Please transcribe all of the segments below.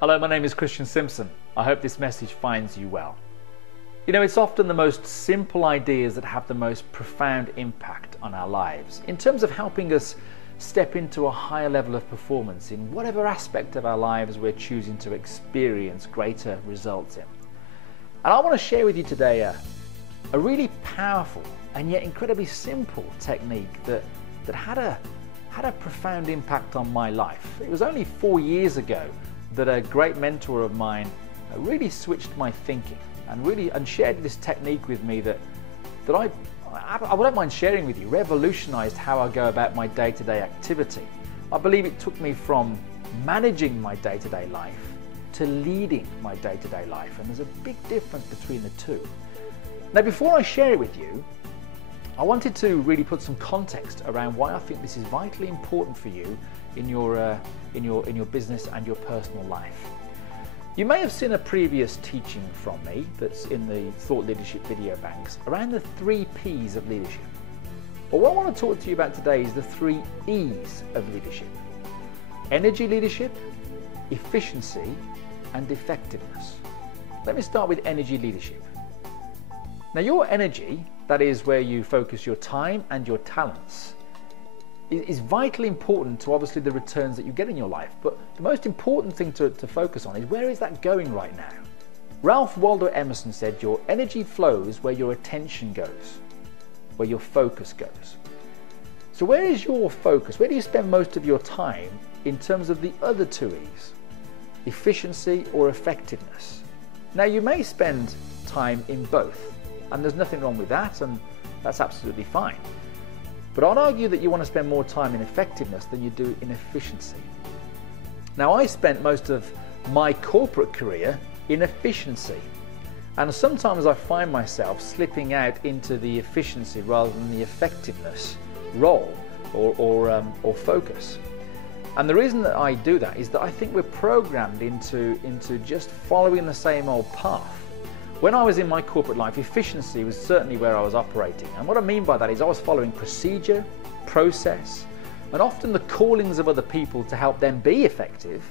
Hello, my name is Simpson. I hope this message finds you well. You know, it's often the most simple ideas that have the most profound impact on our lives in terms of helping us step into a higher level of performance in whatever aspect of our lives we're choosing to experience greater results in. And I want to share with you today a really powerful and yet incredibly simple technique that had a profound impact on my life. It was only 4 years ago that a great mentor of mine really switched my thinking and shared this technique with me that I wouldn't mind sharing with you, revolutionized how I go about my day-to-day activity. I believe it took me from managing my day-to-day life to leading my day-to-day life, and there's a big difference between the two. Now, before I share it with you, I wanted to really put some context around why I think this is vitally important for you in your business and your personal life. You may have seen a previous teaching from me that's in the Thought Leadership video banks around the 3 P's of leadership. But what I want to talk to you about today is the 3 E's of leadership: energy leadership, efficiency, and effectiveness. Let me start with energy leadership. Now, your energy, that is where you focus your time and your talents, is vitally important to obviously the returns that you get in your life. But the most important thing to focus on is, where is that going right now? Ralph Waldo Emerson said, your energy flows where your attention goes, where your focus goes. So where is your focus? Where do you spend most of your time in terms of the other 2 E's, efficiency or effectiveness? Now, you may spend time in both, and there's nothing wrong with that, and that's absolutely fine. But I'd argue that you want to spend more time in effectiveness than you do in efficiency. Now, I spent most of my corporate career in efficiency, and sometimes I find myself slipping out into the efficiency rather than the effectiveness role or focus. And the reason that I do that is that I think we're programmed into just following the same old path. When I was in my corporate life, efficiency was certainly where I was operating. And what I mean by that is I was following procedure, process, and often the callings of other people to help them be effective,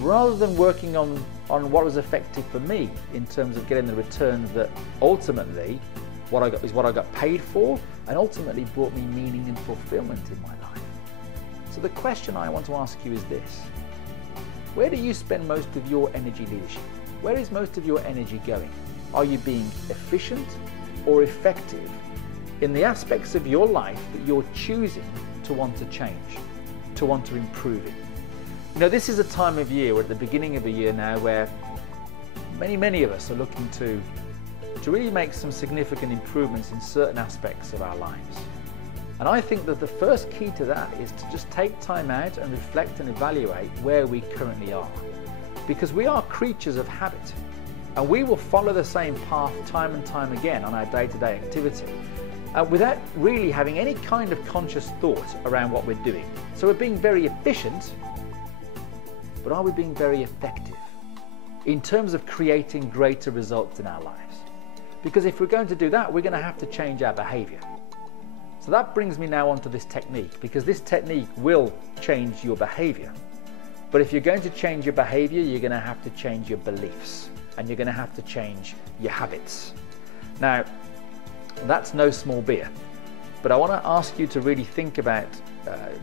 rather than working on what was effective for me in terms of getting the returns that ultimately what I got paid for, and ultimately brought me meaning and fulfillment in my life. So the question I want to ask you is this: where do you spend most of your energy leadership? Where is most of your energy going? Are you being efficient or effective in the aspects of your life that you're choosing to want to change, to want to improve in? You know, this is a time of year, we're at the beginning of a year now, where many of us are looking to really make some significant improvements in certain aspects of our lives. And I think that the first key to that is to just take time out and reflect and evaluate where we currently are. Because we are creatures of habit, and we will follow the same path time and time again on our day-to-day activity without really having any kind of conscious thought around what we're doing. So we're being very efficient, but are we being very effective in terms of creating greater results in our lives? Because if we're going to do that, we're going to have to change our behavior. So that brings me now onto this technique, because this technique will change your behavior. But if you're going to change your behavior, you're going to have to change your beliefs, and you're going to have to change your habits. Now, that's no small beer, but I want to ask you to really think about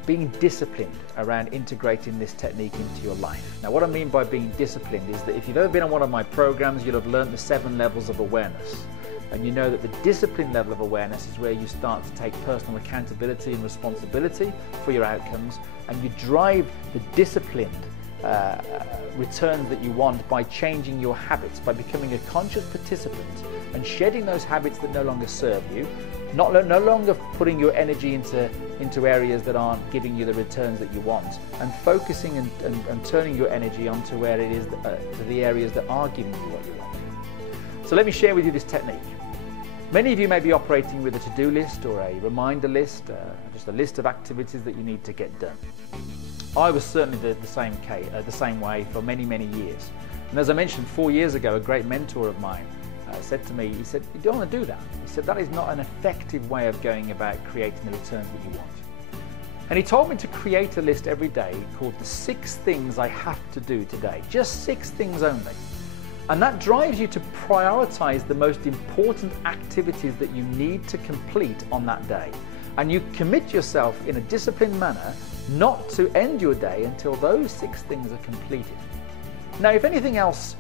being disciplined around integrating this technique into your life. Now, what I mean by being disciplined is that if you've ever been on one of my programs, you'll have learned the 7 levels of awareness. And you know that the discipline level of awareness is where you start to take personal accountability and responsibility for your outcomes, and you drive the disciplined returns that you want by changing your habits, by becoming a conscious participant and shedding those habits that no longer serve you, no longer putting your energy into areas that aren't giving you the returns that you want, and focusing and turning your energy onto where it is to the areas that are giving you what you want. So let me share with you this technique. Many of you may be operating with a to-do list or a reminder list, just a list of activities that you need to get done. I was certainly the same way for many years. And as I mentioned, 4 years ago, a great mentor of mine said to me, he said, "You don't want to do that." He said, "That is not an effective way of going about creating the returns that you want." And he told me to create a list every day called the 6 things I have to do today. Just 6 things only. And that drives you to prioritize the most important activities that you need to complete on that day. And you commit yourself in a disciplined manner not to end your day until those 6 things are completed. Now, if anything else,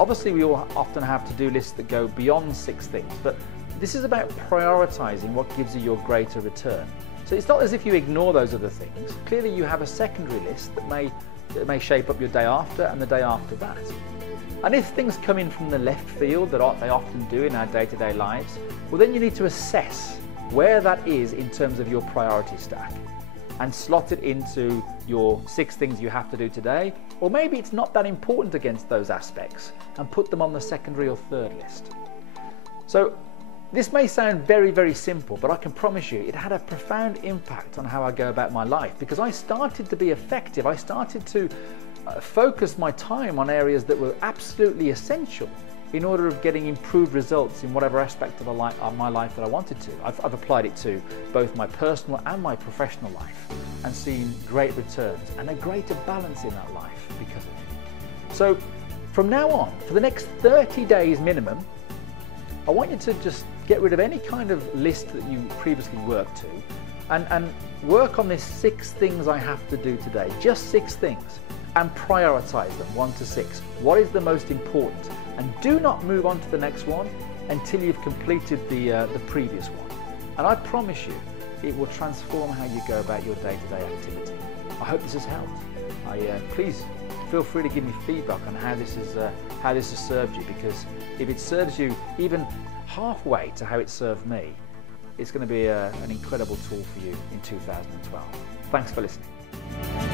obviously we all often have to-do lists that go beyond 6 things, but this is about prioritizing what gives you your greater return. So it's not as if you ignore those other things. Clearly you have a secondary list that may shape up your day after and the day after that. And if things come in from the left field that they often do in our day-to-day lives, well then you need to assess where that is in terms of your priority stack and slot it into your 6 things you have to do today, or maybe it's not that important against those aspects and put them on the secondary or third list. So this may sound very, very simple, but I can promise you it had a profound impact on how I go about my life, because I started to be effective. I started to focus my time on areas that were absolutely essential in order of getting improved results in whatever aspect of my life that I wanted to. I've applied it to both my personal and my professional life and seen great returns and a greater balance in that life because of it. So from now on, for the next 30 days minimum, I want you to just get rid of any kind of list that you previously worked to and work on this 6 things I have to do today, just 6 things, and prioritize them 1 to 6. What is the most important? And do not move on to the next one until you've completed the previous one. And I promise you, it will transform how you go about your day-to-day activity. I hope this has helped. Please feel free to give me feedback on how this has served you, because if it serves you even halfway to how it served me, it's going to be an incredible tool for you in 2012. Thanks for listening.